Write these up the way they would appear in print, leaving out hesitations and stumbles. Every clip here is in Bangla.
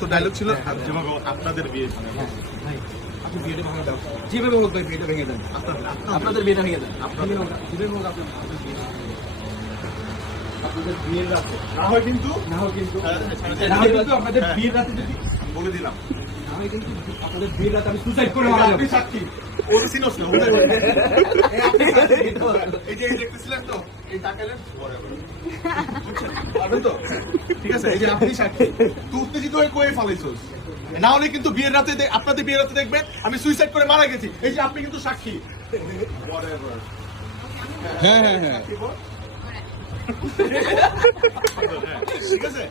তো ডায়লগ ছিল আপনাদের বিয়ে, আপনি বিয়েটা ভাঙা দাও, যেভাবে হোক ভাই বিয়েটা ভেঙে দেন, আপনাদের বিয়েটা ভেঙে দেন, আপনাদের বিয়ের রাতে না হয় কিন্তু আপনাদের বিয়ের রাতে যদি বলে দিলাম না হয় কিন্তু আপনাদের বিয়ের রাতে আমি সুসাইড করে মারা যাবো। সাক্ষী ওর সিনোস না এই যে দেখতেছিলেন তো এই তাকালেন পারবেন তো, ঠিক আছে? এই যে আপনি সাক্ষী, তুই উত্তেজিত হয়ে কয়ে ফেলাইছস, না হলে কিন্তু বিয়ের রাতে আপনাদের বিয়ের রাতে দেখবেন আমি সুইসাইড করে মারা গেছি। এই যে আপনি কিন্তু সাক্ষী। হ্যাঁ হ্যাঁ হ্যাঁ ঠিক আছে,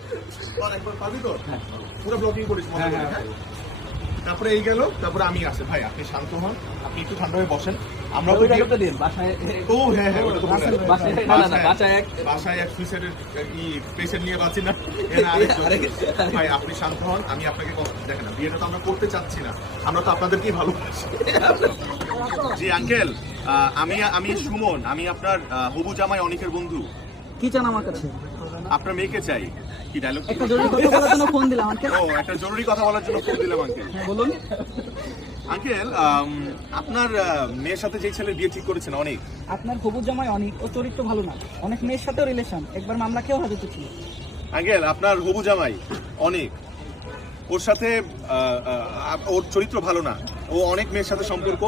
একবার পাবি তো পুরো ব্লকিং করিস। তারপরে এই গেল, তারপরে আমি আসে ভাই আপনি শান্ত হন, আপনি একটু ঠান্ডা হয়ে বসেন। আমরা তো বাসায় ও হ্যাঁ হ্যাঁ বাসায় এক সুইসাইডের পেশেন্ট নিয়ে বাঁচি না। ভাই আপনি শান্ত হন, আমি আপনাকে দেখেন না, বিয়েটা তো আমরা করতে চাচ্ছি না, আমরা তো আপনাদেরকেই ভালোবাসি। জি আঙ্কেল, আমি সুমন, আমি আপনার হবু জামাই অনেকের বন্ধু। কি চান আমার কাছে? আপনার মেয়েকে চাই। কি ডায়লগ? একটা জরুরি কথা বলার জন্য ফোন দিলাম আঙ্কেল। ও একটা জরুরি কথা বলার জন্য ফোন দিলাম আঙ্কেল। হ্যাঁ বলুন আঙ্কেল, আপনার মেয়ের সাথে যে ছেলে বিয়ে ঠিক করেছেন অনেক, আপনার হবু জামাই অনেক, ও চরিত্র ভালো না, অনেক মেয়ের সাথেও রিলেশন, একবার মামলা খেয়েও হাজতে ছিল। আঙ্কেল আপনার হবু জামাই অনেক, ওর সাথে ওর চরিত্র ভালো না, ও অনেক মেয়ের সাথে সম্পর্ক,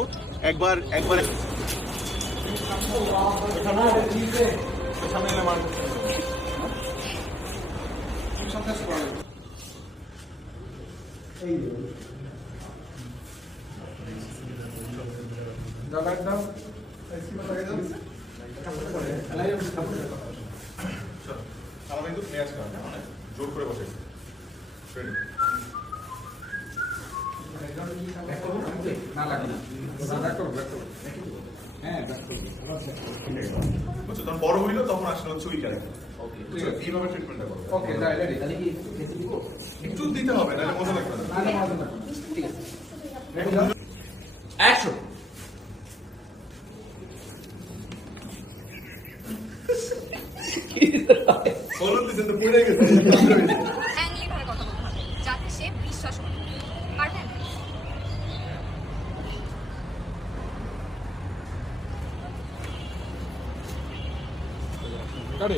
একবার জোর করে বসে তখন বড় হইলো, তখন আসলে হচ্ছে ওই ক্যারেক্টার। এইভাবে ট্রিটমেন্টটা করো। একটু দিতে হবে, নাহলে মজা লাগবে না। ঠিক আছে, অ্যাকশন। বলুন দিছেন তো পড়ে গেছে। অ্যাংলি ভাবে কথা বলতে হবে যাতে সে বিশ্বাস করে। পারবেন? কারে